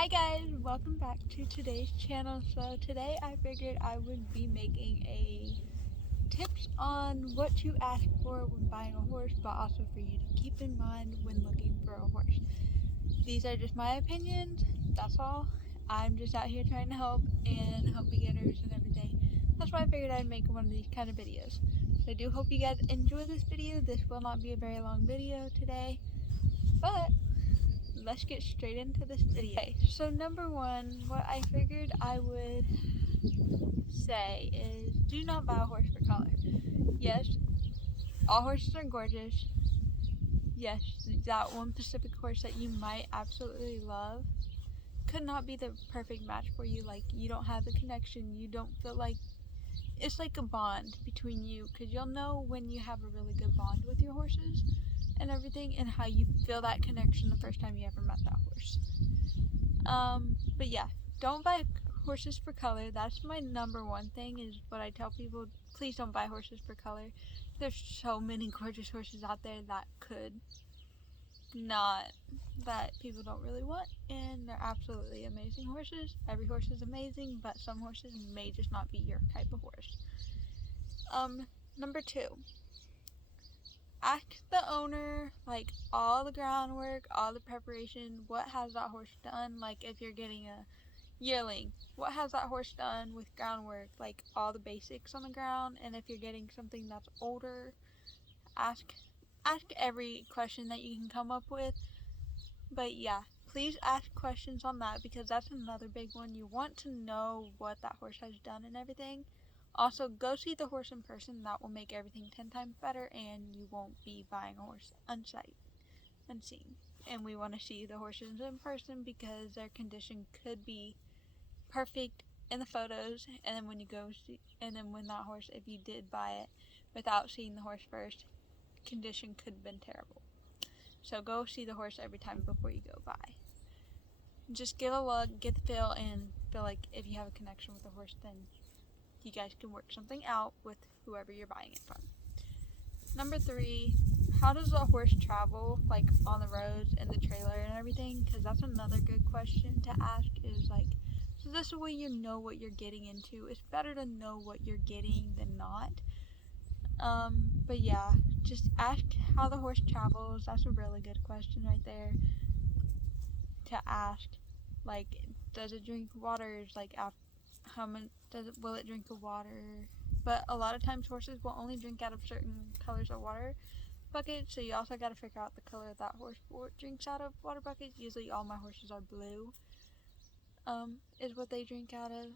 Hi guys, welcome back to today's channel. So today I figured I would be making a tips on what to ask for when buying a horse, but also for you to keep in mind when looking for a horse. These are just my opinions, that's all. I'm just out here trying to help beginners and everything. That's why I figured I'd make one of these kind of videos. So I do hope you guys enjoy this video. This will not be a very long video today, but let's get straight into this video. Okay, so number one, what I figured I would say is do not buy a horse for color. Yes, all horses are gorgeous. Yes, that one specific horse that you might absolutely love could not be the perfect match for you. Like, you don't have the connection, you don't feel like it's like a bond between you, because you'll know when you have a really good bond with your horses and everything, and how you feel that connection the first time you ever met that horse. But yeah, don't buy horses for color. That's my number one thing, is what I tell people. Please don't buy horses for color. There's so many gorgeous horses out there that people don't really want, and they're absolutely amazing horses. Every horse is amazing, but some horses may just not be your type of horse. Number two, ask the owner, like, all the groundwork, all the preparation, what has that horse done. Like, if you're getting a yearling, what has that horse done with groundwork, like all the basics on the ground. And if you're getting something that's older, ask every question that you can come up with. But yeah, please ask questions on that, because that's another big one. You want to know what that horse has done and everything. Also, go see the horse in person. That will make everything 10 times better, and you won't be buying a horse unseen. And we want to see the horses in person, because their condition could be perfect in the photos, and then when you go see, and then when that horse, if you did buy it without seeing the horse first, condition could have been terrible. So go see the horse every time before you go buy. Just get a look, get the feel, and feel like if you have a connection with the horse, then you guys can work something out with whoever you're buying it from. Number three, how does the horse travel, like on the roads and the trailer and everything? Because that's another good question to ask, is like, so this way you know what you're getting into. It's better to know what you're getting than not. But yeah, just ask how the horse travels. That's a really good question right there to ask. Like, does it drink water? Like, how much will it drink of water? But a lot of times horses will only drink out of certain colors of water buckets, so you also got to figure out the color that horse drinks out of water buckets. Usually all my horses are blue, is what they drink out of.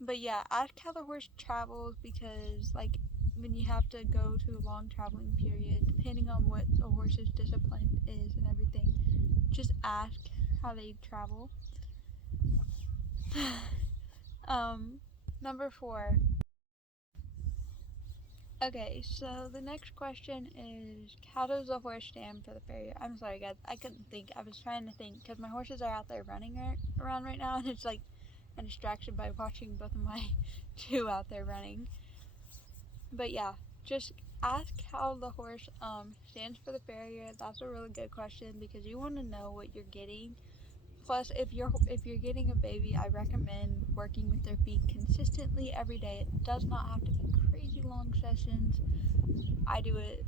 But yeah, ask how the horse travels, because like when you have to go to a long traveling period, depending on what a horse's discipline is and everything, just ask how they travel. Number four. Okay, so the next question is, how does a horse stand for the farrier? I'm sorry guys, I couldn't think. I was trying to think, because my horses are out there running around right now, and it's like a distraction by watching both of my two out there running. But yeah, just ask how the horse stands for the farrier. That's a really good question, because you want to know what you're getting. Plus, if you're getting a baby, I recommend working with their feet consistently every day. It does not have to be crazy long sessions. I do it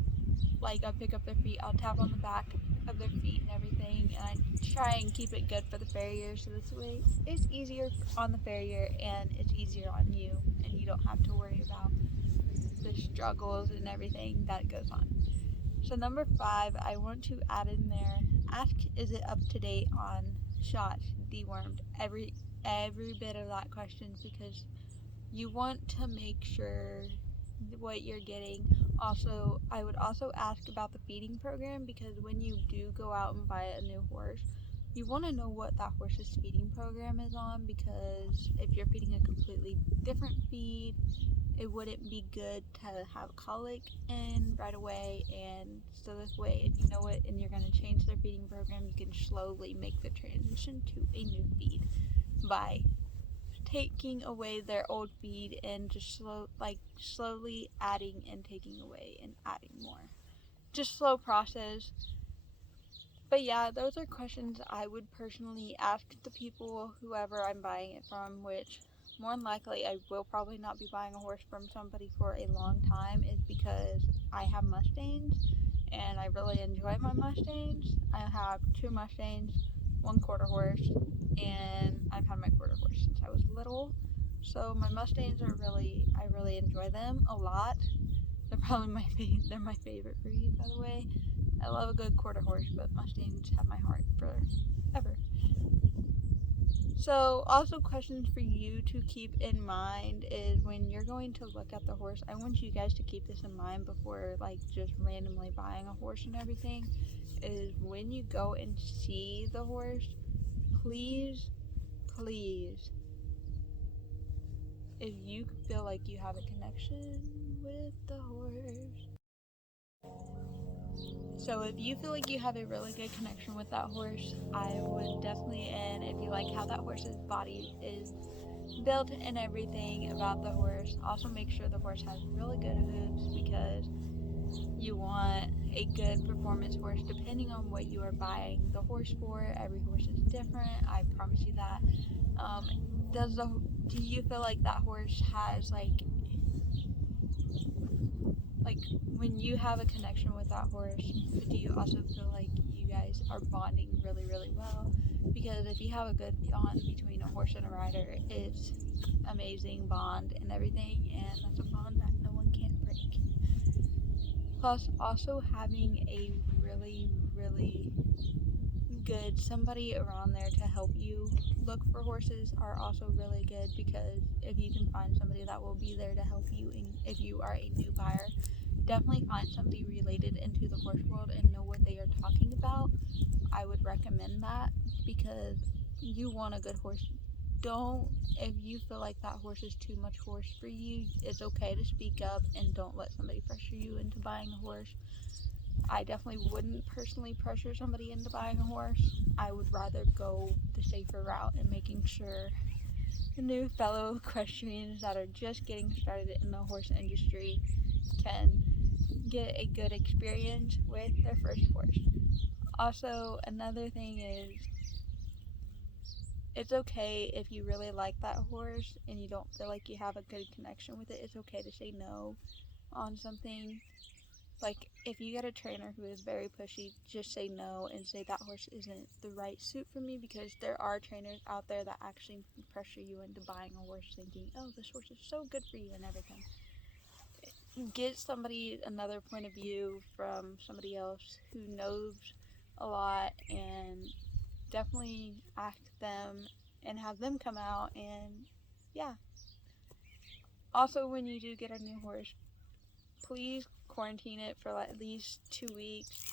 like, I pick up their feet, I'll tap on the back of their feet and everything, and I try and keep it good for the farrier, so this way it's easier on the farrier and it's easier on you, and you don't have to worry about the struggles and everything that goes on. So number five, I want to add in there, ask, is it up to date on shots, dewormed, every bit of that question, because you want to make sure what you're getting. Also, I would also ask about the feeding program, because when you do go out and buy a new horse, you want to know what that horse's feeding program is on, because if you're feeding a completely different feed, it wouldn't be good to have colic in right away. And so this way, if you know it and you're going to change their feeding program, you can slowly make the transition to a new feed by taking away their old feed and just slowly adding and taking away and adding more. Just slow process. But yeah, those are questions I would personally ask the people, whoever I'm buying it from, which more than likely I will probably not be buying a horse from somebody for a long time, is because I have Mustangs and I really enjoy my Mustangs. I have 2 Mustangs, 1 quarter horse, and I've had my quarter horse since I was little. So my Mustangs are I really enjoy them a lot. They're probably they're my favorite breed, by the way. I love a good quarter horse, but Mustangs have my heart forever. So, also questions for you to keep in mind is when you're going to look at the horse. I want you guys to keep this in mind before just randomly buying a horse and everything. Is when you go and see the horse, please, if you feel like you have a connection with the horse. So if you feel like you have a really good connection with that horse, I would definitely, and if you like how that horse's body is built and everything about the horse, also make sure the horse has really good hooves, because you want a good performance horse depending on what you are buying the horse for. Every horse is different, I promise you that. Do you feel like that horse has when you have a connection with that horse, do you also feel like you guys are bonding really, really well? Because if you have a good bond between a horse and a rider, it's amazing bond and everything, and that's a bond that no one can break. Plus, also having a really, really good somebody around there to help you look for horses are also really good, because if you can find somebody that will be there to help you, and if you are a new buyer, definitely find somebody related into the horse world and know what they are talking about. I would recommend that, because you want a good horse. If you feel like that horse is too much horse for you, it's okay to speak up, and don't let somebody pressure you into buying a horse. I definitely wouldn't personally pressure somebody into buying a horse. I would rather go the safer route and making sure the new fellow equestrians that are just getting started in the horse industry can get a good experience with their first horse. Also, another thing is, it's okay if you really like that horse and you don't feel like you have a good connection with it. It's okay to say no on something. If you get a trainer who is very pushy, just say no and say that horse isn't the right suit for me, because there are trainers out there that actually pressure you into buying a horse thinking, oh, this horse is so good for you and everything. Get another point of view from somebody else who knows a lot, and definitely ask them and have them come out, and yeah. Also, when you do get a new horse, please quarantine it for at least 2 weeks.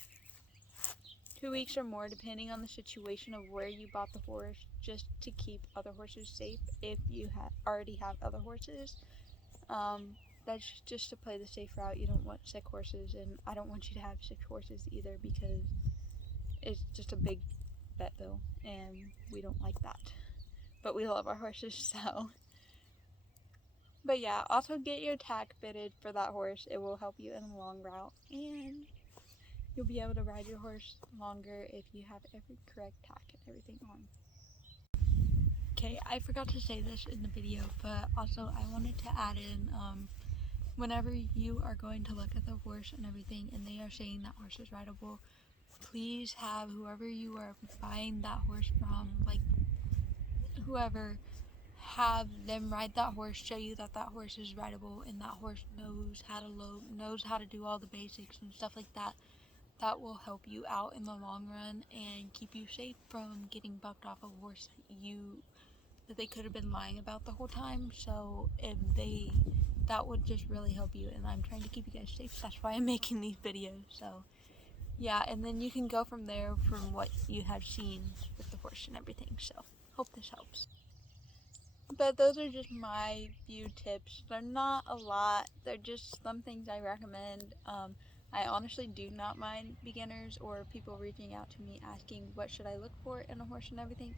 2 weeks or more, depending on the situation of where you bought the horse, just to keep other horses safe if you already have other horses. That's just to play the safe route. You don't want sick horses, and I don't want you to have sick horses either, because it's just a big vet bill, and we don't like that. But we love our horses, so. But yeah, also get your tack fitted for that horse. It will help you in the long route, and you'll be able to ride your horse longer if you have every correct tack and everything on. Okay, I forgot to say this in the video, but also I wanted to add in, whenever you are going to look at the horse and everything and they are saying that horse is rideable, please have whoever you are buying that horse from, whoever, have them ride that horse, show you that that horse is rideable and that horse knows how to lope, knows how to do all the basics and stuff like that. That will help you out in the long run and keep you safe from getting bucked off a horse that they could have been lying about the whole time. So that would just really help you, and I'm trying to keep you guys safe. That's why I'm making these videos. So yeah, and then you can go from there from what you have seen with the horse and everything. So hope this helps. But those are just my few tips. They're not a lot. They're just some things I recommend. I honestly do not mind beginners or people reaching out to me asking what should I look for in a horse and everything.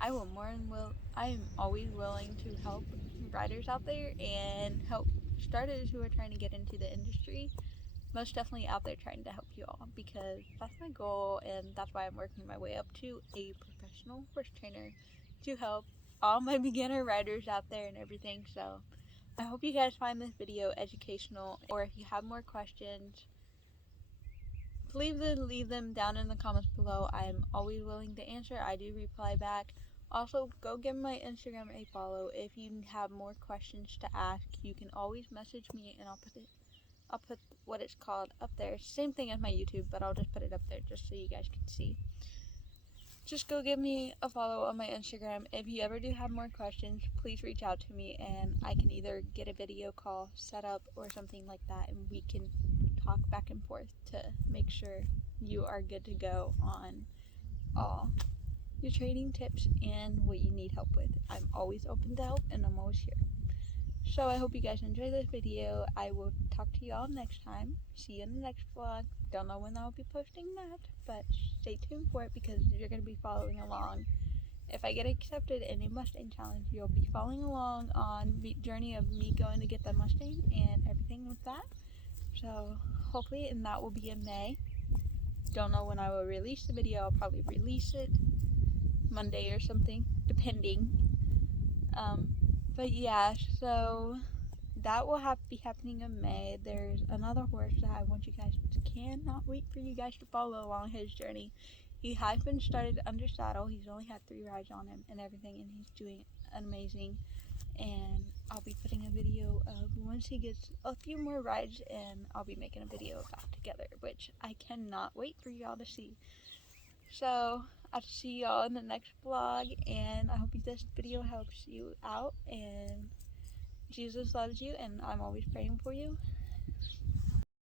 I am always willing to help riders out there and help starters who are trying to get into the industry. most definitely out there trying to help you all, because that's my goal, and that's why I'm working my way up to a professional horse trainer to help all my beginner riders out there and everything. So I hope you guys find this video educational, or if you have more questions, please leave them down in the comments below. I am always willing to answer. I do reply back. Also, go give my Instagram a follow. If you have more questions to ask, you can always message me, and I'll put what it's called up there. Same thing as my YouTube, but I'll just put it up there just so you guys can see. Just go give me a follow on my Instagram. If you ever do have more questions, please reach out to me, and I can either get a video call set up or something like that, and we can talk back and forth to make sure you are good to go on all your training tips and what you need help with. I'm always open to help, and I'm always here. So I hope you guys enjoy this video. I will talk to y'all next time. See you in the next vlog. Don't know when I'll be posting that, but stay tuned for it, because you're going to be following along. If I get accepted in a Mustang challenge, you'll be following along on the journey of me going to get the Mustang and everything with that. So hopefully, and that will be in May. Don't know when I will release the video. I'll probably release it Monday or something, depending. But yeah, so that will be happening in May. There's another horse that I want you guys cannot wait for you guys to follow along his journey. He has been started under saddle. He's only had 3 rides on him and everything, and he's doing amazing. And I'll be putting a video of once he gets a few more rides, and I'll be making a video of that together, which I cannot wait for y'all to see. So I'll see y'all in the next vlog, and I hope this video helps you out, and Jesus loves you, and I'm always praying for you.